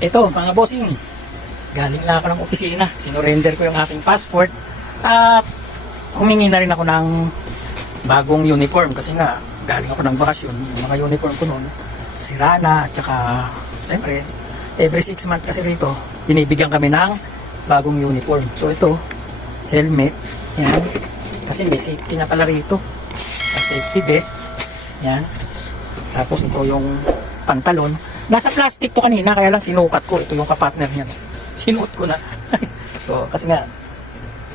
Ito, mga bossing, galing na ako ng opisina. Sinurrender ko yung aking passport at humingi na rin ako ng bagong uniform kasi nga galing ako ng bakasyon. Yung mga uniform ko noon, sira na at saka, siyempre, every 6 months kasi rito, binibigyan kami ng bagong uniform. So ito, helmet, yan. Kasi may safety na pala rito. Safety vest, yan. Tapos ito yung pantalon. Nasa plastic to kanina, kaya lang sinukat ko. Ito yung kapartner niya. Sinuot ko na. so, kasi nga,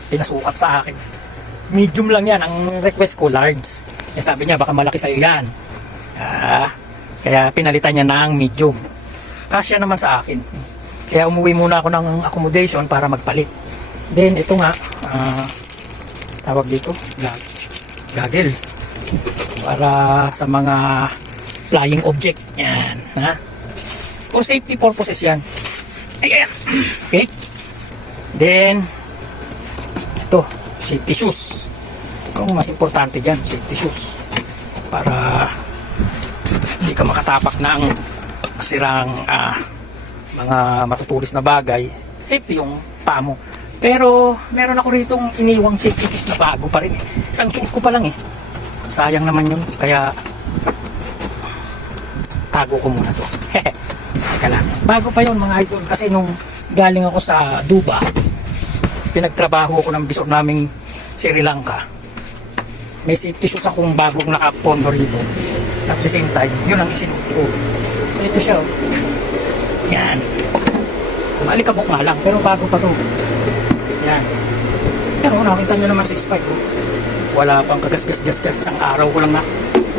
pinasukat sa akin. Medium lang yan. Ang request ko, large. Eh, sabi niya, baka malaki sa'yo yan. Ah, kaya pinalitan niya ng medium. Kasya naman sa akin. Kaya umuwi muna ako ng accommodation para magpalit. Then, ito nga, ah, tawag dito, gag gagel. Para sa mga flying object. Yan. Ha? For safety purposes yan. Ayan. Okay? Then, ito, safety shoes. Kung mga importante dyan, safety shoes. Para hindi ka makatapak ng sirang ah, mga matutulis na bagay. Safety yung paa mo. Pero, meron ako ritong iniwang safety shoes na bago pa rin. Eh. Isang suot ko pa lang eh. Sayang naman yun. Kaya, tago ko muna to. Teka lang. Bago pa yun mga idol kasi nung galing ako sa Duba, pinagtrabaho ko ng bisor naming Sri Lanka. May safety shoes akong bagong nakapondo rito. At the same time, yun ang isinuot ko. So ito siya. oh. Yan. Malikabok nga lang, pero bago pa to. Yan. Pero nakita nyo naman sa spike ko. Wala pang kagas-gas-gas-gas. Isang araw ko lang na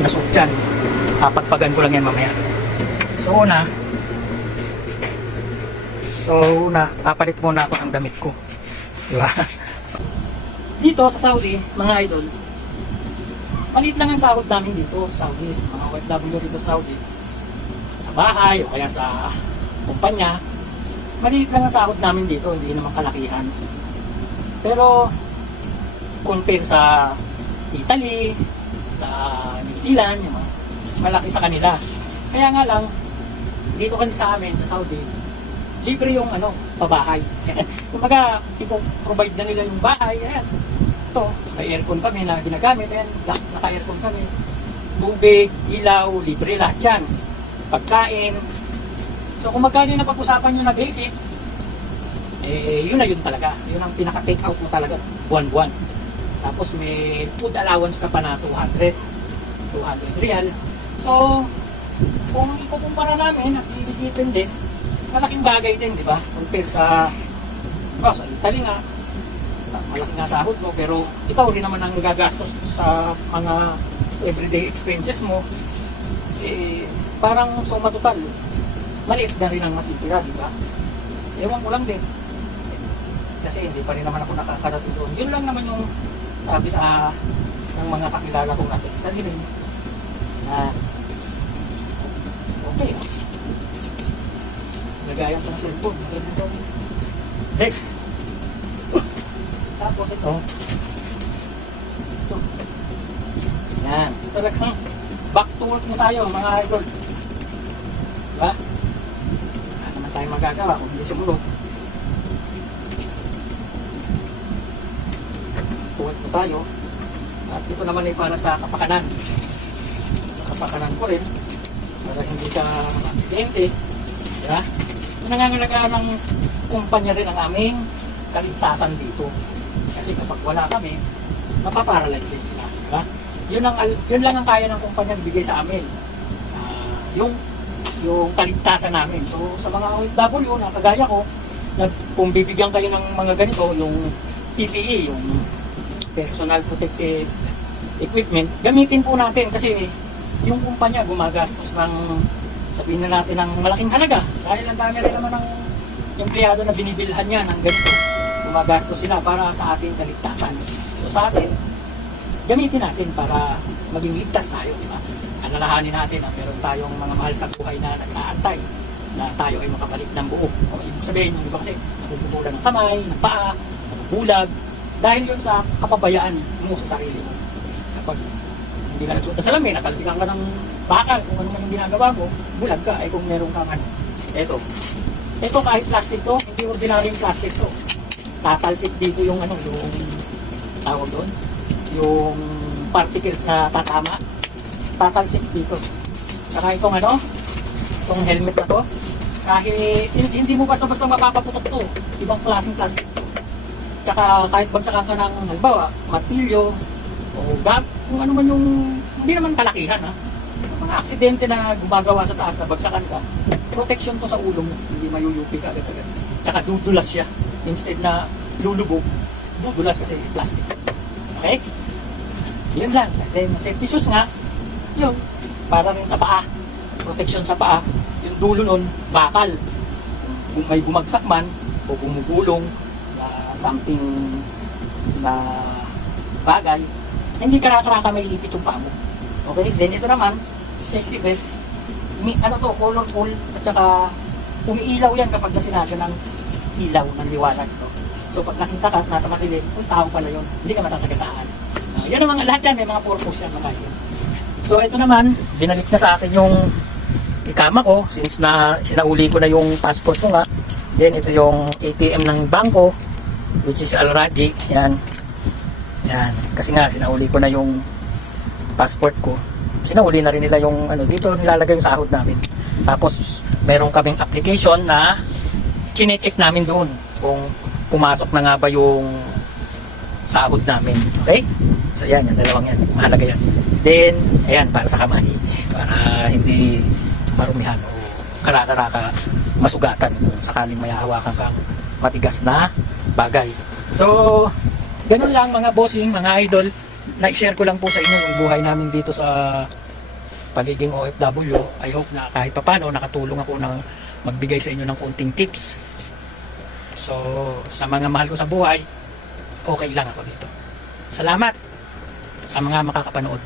nasuot dyan. Papagpagan ko lang yan mamaya. So una, so una, papalit muna ako ng damit ko. Diba? Dito sa Saudi, mga idol, maliit lang ang sahod namin dito sa Saudi. Mga OFW dito sa Saudi. Sa bahay o kaya sa kumpanya, maliit lang ang sahod namin dito, hindi naman kalakihan. Pero, compare sa Italy, sa New Zealand, yung malaki sa kanila. Kaya nga lang, dito kasi sa amin, sa Saudi, libre yung ano, pabahay. Kumbaga, ipo-provide na nila yung bahay. Ayan. Ito, may aircon kami na ginagamit. Ayan, naka-aircon kami. Tubig, ilaw, libre lahat yan. Pagkain. So, kung magkano yung napag-usapan nyo na basic, eh, yun na yun talaga. Yun ang pinaka-take out mo talaga. Buwan-buwan. Tapos may food allowance ka pa na 200. 200 real. So, kung ikukumpara namin at iisipin din, malaking bagay din, di ba? Compare sa, oh, sa Italy nga, ah, malaki nga sahod mo, pero ikaw rin naman ang gagastos sa mga everyday expenses mo, eh, parang suma total, maliit na rin ang matitira, di ba? Ewan ko lang din. Kasi hindi pa rin naman ako nakakarating doon. Yun lang naman yung sabi sa ng mga kakilala kong nasa Italy rin. Na okay. Nagaya sa cellphone. Next. Tapos ito. Ito. Yan. Talagang back to work na tayo mga idol. Diba? Wala naman tayo magagawa kung hindi sumunod. Tuwad po tayo. At ito naman ay para sa kapakanan. Sa kapakanan ko rin. Para hindi ka aksidente. Diba? Nangangalagaan ng kumpanya rin ang aming kaligtasan dito. Kasi kapag wala kami, mapaparalyze din sila. Diba? Yun, ang, yun lang ang kaya ng kumpanya bigay sa amin. Ah, yung yung kaligtasan namin. So sa mga OFW na kagaya ko, na kung bibigyan kayo ng mga ganito, yung PPE, yung personal protective equipment, gamitin po natin kasi yung kumpanya gumagastos ng sabihin na natin ng malaking halaga. Dahil ang dami rin naman ng empleyado na binibilhan niya ng ganito. Gumagastos sila para sa ating kaligtasan. So sa atin gamitin natin para maging ligtas tayo di ba? alalahanin natin na meron tayong mga mahal sa buhay na nag-aantay na tayo ay makabalik ng buo. O ibig sabihin yung iba kasi napuputulan ng kamay, ng paa, napupulag. Dahil yun sa kapabayaan mo sa sarili mo. Kapag hindi ka nagsuot ng salamin, natalsikan ka ng bakal, kung ano man yung ginagawa mo, bulag ka, ay kung meron kang ano. Eto, Ito kahit plastic to, hindi ordinary yung plastic to. Tatalsik dito yung ano, yung tawag doon, yung particles na tatama. Tatalsik dito. Saka itong ano, itong helmet na to, kahit hindi, mo basta-basta mapapaputok to. Ibang klaseng plastic to. Tsaka kahit bagsakan ka ng, halimbawa, martilyo, o gab, kung ano man yung, hindi naman kalakihan ha. Mga aksidente na gumagawa sa taas na bagsakan ka, protection to sa ulo mo, hindi mayuyupi ka agad-agad. Tsaka dudulas siya. Instead na lulubog, dudulas kasi plastic. Okay? Yun lang. Then, safety shoes nga, yun, parang sa paa. Protection sa paa. Yung dulo nun, bakal. Kung may bumagsak man, o bumugulong na something na bagay, hindi karaka-raka may ipit yung paa mo. Okay? Then ito naman, safety vest, mi, ano to, colorful, at saka umiilaw yan kapag nasinaga ng ilaw ng liwanag to. So pag nakita ka, nasa madilim, uy, tao pala yun. Hindi ka masasagasaan. Uh, yan ang mga lahat yan, may mga purpose yan mga yun. So ito naman, binalik na sa akin yung ikama ko since na sinauli ko na yung passport ko nga. Then ito yung ATM ng bangko which is Alraji. Yan. Yan. Kasi nga sinauli ko na yung passport ko. Sinauli na rin nila yung ano dito nilalagay yung sahod namin. Tapos meron kaming application na chine-check namin doon kung pumasok na nga ba yung sahod namin. Okay? So yan, yung dalawang yan. Mahalaga yan. Then, ayan, para sa kamay. Para hindi marumihan o karaka-raka masugatan kung sakaling may hawakan kang matigas na bagay. So, ganun lang mga bossing, mga idol. Na-share ko lang po sa inyo yung buhay namin dito sa pagiging OFW. I hope na kahit papano nakatulong ako ng magbigay sa inyo ng konting tips. So, sa mga mahal ko sa buhay, okay lang ako dito. Salamat sa mga makakapanood.